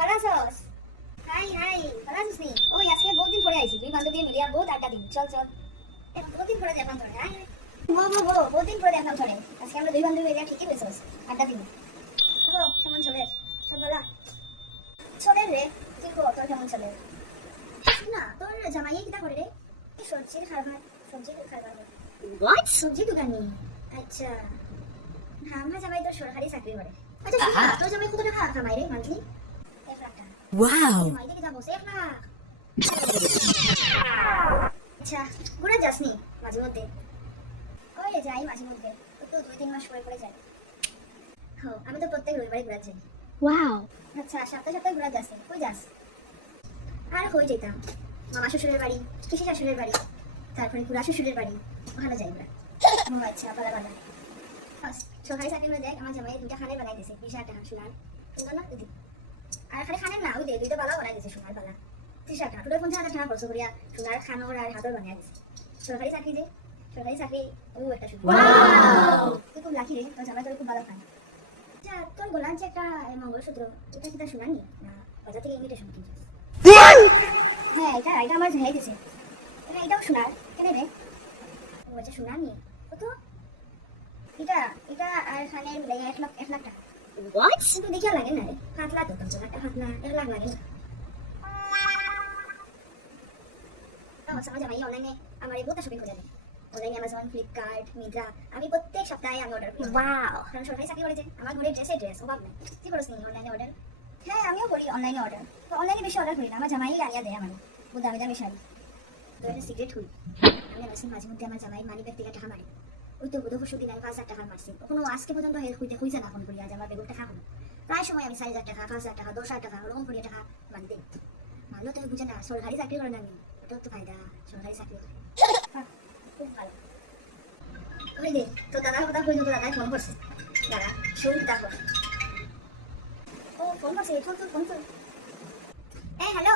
ভালো আছস high high ভালো আছিস নি। ওই আজকে বহুত দিন পরে আইছি দুই বান্ধবী মিলিয়া বহুত আড্ডা দিন। চল চল। বহুত দিন পরে দেখলাম তোরে হাই। বো বো বো বহুত দিন পরে দেখলাম তোরে। আজকে আমরা দুই বান্ধবী মিলিয়া ঠিকই হয়েছস আড্ডা দিন ও কেমন চলে? সব ভালো চলে রে কি কো তোর কেমন চলে? না তোর জামাইয়ে কিটা করে রে? সবজির খাবার সবজির খাবার What? সবজি দোকানি। আচ্ছা। হ্যাঁ আমার জামাই তো সরকারি চাকরি করে। আচ্ছা তোর জামাই কত টাকা কামাই রে মান্থলি? লাখ আচ্ছা ঘুরে যাসনি মাঝে মধ্যে যাই মাঝে মধ্যে তো দুই তিন মাস পরে পরে যাই হো আমি তো প্রত্যেক রবিবারে ঘুরে যাই Wow. আচ্ছা সপ্তাহে সপ্তাহে ঘুরে যাস কই যাস আর কই যেতাম মামা শ্বশুরের বাড়ি পিসি শাশুড়ের বাড়ি? তারপরে কুড়া শ্বশুরের বাড়ি ওখানে যাই আমরা। ও আচ্ছা সরকারি চাকরি দেখ আমার জামাই দুইটা খানে বানাই দিয়েছে বিশ হাজার টাকা না দিদি আর খালি খানের না ওই দে দুইটা বালা বানাই দিয়েছে সোনার বালা ত্রিশ টাকা টোটাল পঞ্চাশ হাজার টাকা খরচ করিয়া সোনার খানোর আর হাতর বানিয়ে দিয়েছে সরকারি চাকরি যে সরকারি চাকরি ও একটা সুযোগ তুই খুব লাকি রে তোর জামাই তোর খুব ভালো খান আচ্ছা তোর গোলান যে একটা মঙ্গলসূত্র এটা কি তার শোনানি না বাজার থেকে ইনভিটেশন কিনছিস হ্যাঁ এটা এটা আমার জানাই দিছে। এটা এটাও শোনার কেন রে ও আচ্ছা শোনানি কত এটা এটা আর খানের এক লাখ এক লাখ টাকা। What? কিন্তু দেখিয়া লাগে না রে। সাত লাখ তো একটা সাত লাখ এক লাখ লাগে না আমার সমাজে আমি অনলাইনে আমার এই বহুত শপিং করে দেয়। অনলাইনে অ্যামাজন ফ্লিপকার্ট মিন্ত্রা আমি প্রত্যেক সপ্তাহে আমি অর্ডার করি। Wow. কারণ সরকারি চাকরি করেছে আমার ঘরে ড্রেসে ড্রেস অভাব নাই। কি করছ নি অনলাইনে অর্ডার হ্যাঁ আমিও করি অনলাইনে অর্ডার তো অনলাইনে বেশি অর্ডার করি না আমার জামাই আনিয়া দেয় আমার। বহুত দামি দামি শাড়ি তো এটা সিক্রেট হই। আমি মাঝে মধ্যে আমার জামাই মানি ব্যাগ থেকে টাকা মারে। ওই তো বোধ পরশু দিন আমি পাঁচ হাজার টাকা মারছি কখনো আজকে পর্যন্ত হেল্প হইতে হইছে না ফোন করি আজ আমার বেগুন টাকা হলো প্রায় সময় আমি চার হাজার টাকা পাঁচ হাজার টাকা দশ হাজার টাকা ওরকম করে টাকা বাদ দিই। মানলো তুমি বুঝে না সরকারি চাকরি করে না আমি? ওটাও তো ফায়দা সরকারি চাকরি করে। বাহ, খুব ভালো। ওই দে তো দাদার কথা কই তো দাদাই ফোন করছে। দাদা শুন দেখো ও ফোন করছে ফোন তো ফোন তো এই হ্যালো.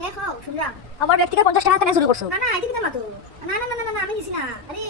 হ্যাঁ শুনলাম। আমার ব্যক্তিকে পঞ্চাশ টাকা কেন চুরি করছ? না না আইটি কিতা মাতো না না না না না আমি দিছি না। আরে